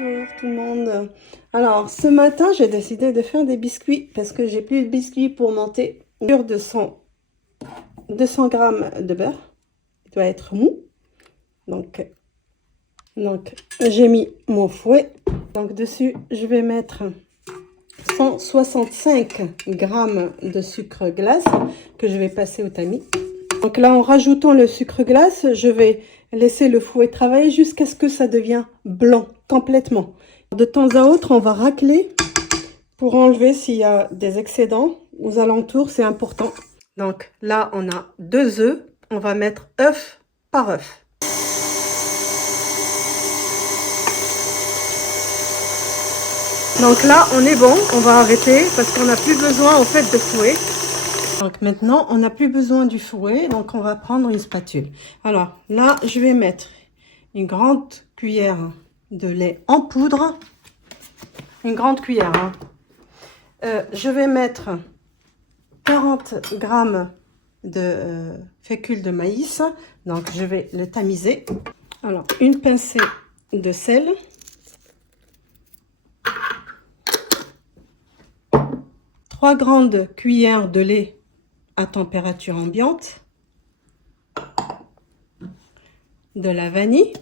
Bonjour tout le monde. Alors ce matin j'ai décidé de faire des biscuits parce que j'ai plus de biscuits pour monter sur 200 grammes de beurre. Il doit être mou. Donc j'ai mis mon fouet. Donc dessus je vais mettre 165 grammes de sucre glace que je vais passer au tamis. Donc là, en rajoutant le sucre glace, je vais laisser le fouet travailler jusqu'à ce que ça devienne blanc complètement. De temps à autre, on va racler pour enlever s'il y a des excédents aux alentours, c'est important. Donc là, on a 2 œufs. On va mettre œuf par œuf. Donc là, on est bon. On va arrêter parce qu'on n'a plus besoin en fait de fouet. Donc maintenant, on n'a plus besoin du fouet, donc on va prendre une spatule. Alors là, je vais mettre une grande cuillère de lait en poudre. Une grande cuillère. Je vais mettre 40 grammes de fécule de maïs. Donc je vais le tamiser. Alors une pincée de sel. 3 grandes cuillères de lait à température ambiante, de la vanille.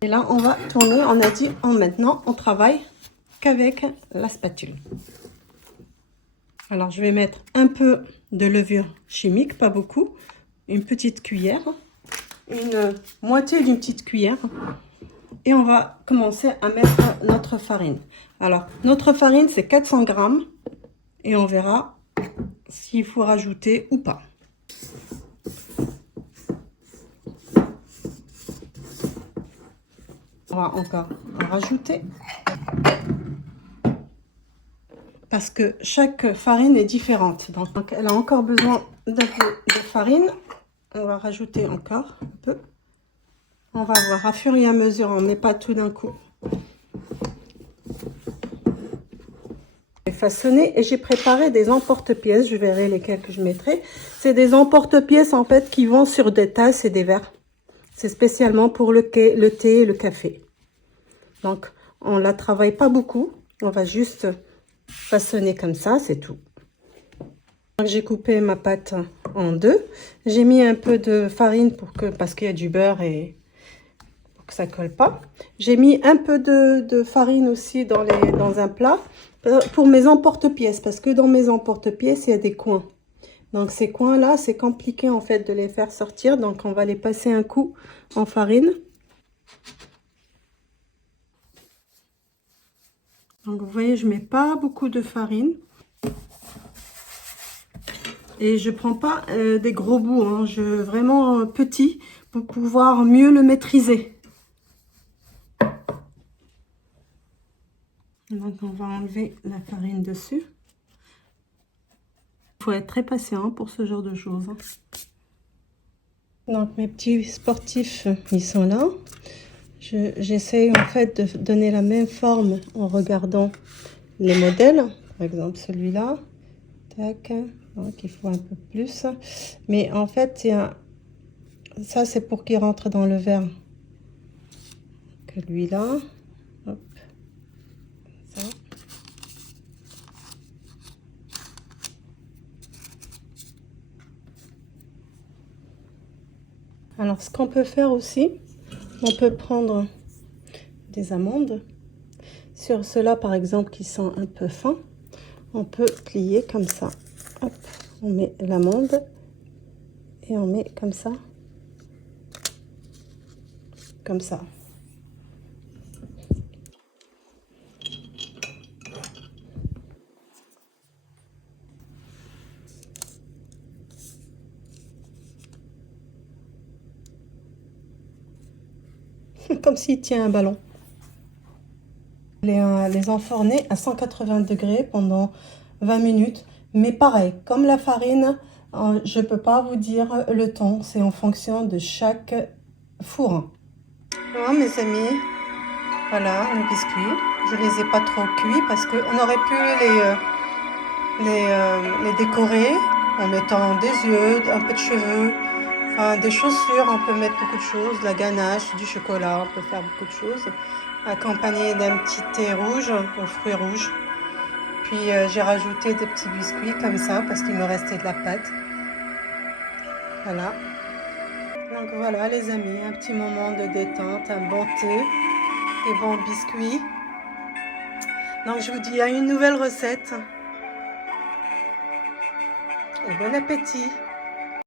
Et là, on va tourner. On a dit, maintenant, on travaille qu'avec la spatule. Alors, je vais mettre un peu de levure chimique, pas beaucoup. Une petite cuillère. Une moitié d'une petite cuillère. Et on va commencer à mettre notre farine. Alors, notre farine, c'est 400 grammes. Et on verra s'il faut rajouter ou pas. On va encore en rajouter. Parce que chaque farine est différente. Donc elle a encore besoin d'un peu de farine. On va rajouter encore un peu. On va voir à fur et à mesure. On ne met pas tout d'un coup. Façonné et j'ai préparé des emporte-pièces. Je verrai lesquels que je mettrai. C'est des emporte-pièces en fait qui vont sur des tasses et des verres. C'est spécialement pour le thé et le café. Donc on la travaille pas beaucoup. On va juste façonner comme ça, c'est tout. J'ai coupé ma pâte en deux. J'ai mis un peu de farine parce qu'il y a du beurre et pour que ça colle pas. J'ai mis un peu de farine aussi dans un plat. Pour mes emporte-pièces, parce que dans mes emporte-pièces, il y a des coins. Donc ces coins-là, c'est compliqué en fait de les faire sortir. Donc on va les passer un coup en farine. Donc vous voyez, je mets pas beaucoup de farine. Et je prends pas des gros bouts, hein. Je veux vraiment petit pour pouvoir mieux le maîtriser. Donc on va enlever la farine dessus. Il faut être très patient pour ce genre de choses. Donc mes petits sportifs, ils sont là. J'essaye en fait de donner la même forme en regardant les modèles. Par exemple celui-là. Tac. Donc il faut un peu plus. Mais en fait, ça c'est pour qu'il rentre dans le verre. Que lui-là. Hop. Ça. Alors, ce qu'on peut faire aussi, on peut prendre des amandes. Sur ceux-là, par exemple, qui sont un peu fins, on peut plier comme ça. Hop, on met l'amande et on met comme ça. Comme ça. Comme s'il tient un ballon. Les enfourner à 180 degrés pendant 20 minutes. Mais pareil, comme la farine, je ne peux pas vous dire le temps. C'est en fonction de chaque four. Voilà mes amis. Voilà nos biscuits. Je ne les ai pas trop cuits parce qu'on aurait pu les décorer en mettant des yeux, un peu de cheveux. Des chaussures, on peut mettre beaucoup de choses, de la ganache, du chocolat, on peut faire beaucoup de choses. Accompagné d'un petit thé rouge aux fruits rouges. Puis j'ai rajouté des petits biscuits comme ça parce qu'il me restait de la pâte. Voilà. Donc voilà les amis, un petit moment de détente, un bon thé, des bons biscuits. Donc je vous dis à une nouvelle recette. Et bon appétit!